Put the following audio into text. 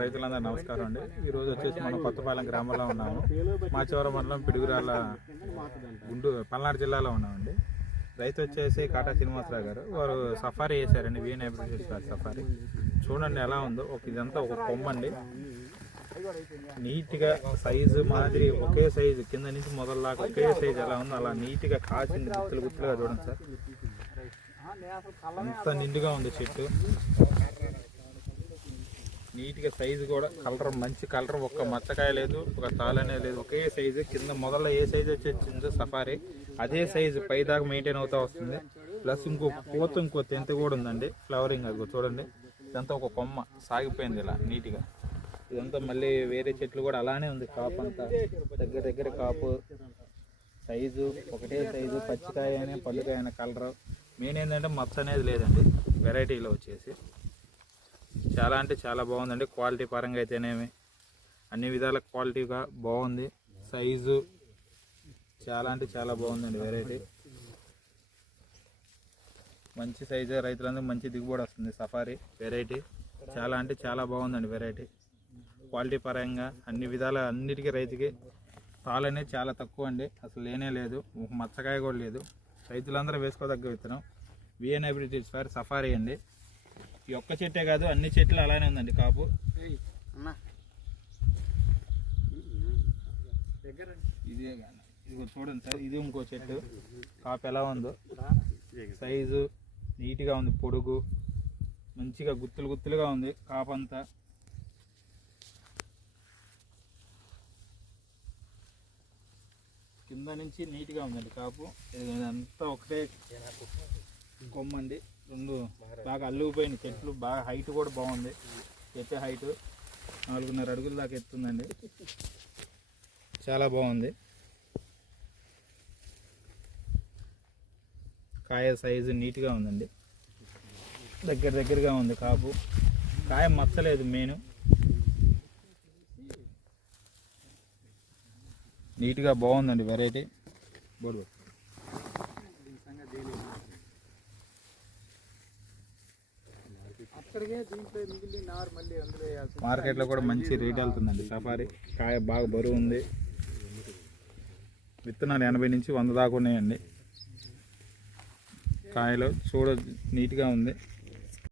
రైతులందరూ నమస్కారం అండి. ఈరోజు వచ్చేసి మనం కొత్తపాలెం గ్రామంలో ఉన్నాము. మాచవరం మండలం పిడుగురాళ్ళ పల్నాడు జిల్లాలో ఉన్నామండి. రైతు వచ్చేసి కాటా శ్రీనివాసరావు గారు. వారు సఫారీ చేశారండి, విఎన్ హైబ్రిడ్ సఫారీ. చూడండి ఎలా ఉందో. ఇదంతా ఒక కొమ్మ అండి. నీట్గా సైజు మాదిరి ఒకే సైజు కింద నుంచి మొదలలాగా ఒకే సైజు ఎలా ఉందో అలా నీట్గా కాసింది, గుత్తులుగా చూడండి సార్. అంత నిండుగా ఉంది చెట్టు. నీట్గా సైజు కూడా కలర్ మంచి కలర్, ఒక్క మచ్చకాయ లేదు, ఒక తాళనే లేదు, ఒకే సైజు. కింద మొదల ఏ సైజు వచ్చేసిందో సఫారీ అదే సైజు పైదాకా మెయింటైన్ అవుతూ వస్తుంది. ప్లస్ ఇంకో తెంత కూడా ఉందండి, ఫ్లవరింగ్. అది చూడండి, ఇదంతా ఒక కొమ్మ సాగిపోయింది ఇలా నీట్గా. ఇదంతా మళ్ళీ వేరే చెట్లు కూడా అలానే ఉంది. కాపు అంతా దగ్గర కాపు సైజు ఒకటే సైజు, పచ్చికాయ అయినా పళ్ళుకాయ అయినా కలర్. మెయిన్ ఏంటంటే మచ్చ అనేది లేదండి. వెరైటీలో వచ్చేసి చాలా అంటే చాలా బాగుందండి. క్వాలిటీ పరంగా అయితేనేమి అన్ని విధాల క్వాలిటీగా బాగుంది. సైజు చాలా అంటే చాలా బాగుందండి. వెరైటీ మంచి సైజు, రైతులందరూ మంచి దిగుబడి వస్తుంది. సఫారీ వెరైటీ చాలా అంటే చాలా బాగుందండి. వెరైటీ క్వాలిటీ పరంగా అన్ని విధాల అన్నిటికీ రైతుకి తాళు అనేది చాలా తక్కువ అండి, అసలు లేనే లేదు, మచ్చకాయ కూడా లేదు. రైతులందరూ వేసుకోదగ్గ విత్తనం విఎన్ హైబ్రిడ్ సఫారీ అండి. ఈ ఒక్క చెట్టే కాదు, అన్ని చెట్లు అలానే ఉందండి కాపు. ఇది చూడండి సార్, ఇది ఇంకో చెట్టు. కాపు ఎలా ఉందో, సైజు నీట్గా ఉంది, పొడుగు మంచిగా గుత్తులుగా ఉంది కాపు అంతా. కింద నుంచి నీట్గా ఉందండి కాపు. ఇదంతా ఒకటే కొమ్మండి. రెండు బాగా అల్లుకుపోయిన చెట్లు, బాగా హైట్ కూడా బాగుంది. చెట్టు హైట్ 4.5 అడుగుల దాకా ఎత్తుందండి, చాలా బాగుంది. కాయ సైజు నీట్గా ఉందండి, దగ్గరగా ఉంది కాపు. కాయ మచ్చలేదు, మెయిన్ నీట్గా బాగుందండి. వెరైటీ మార్కెట్లో కూడా మంచి రేట్ వెళ్తుందండి సఫారీ. కాయ బాగా బరువు ఉంది. విత్తనాలు 80 నుంచి 100 దాకా ఉన్నాయండి. కాయలు చూడ నీట్గా ఉంది.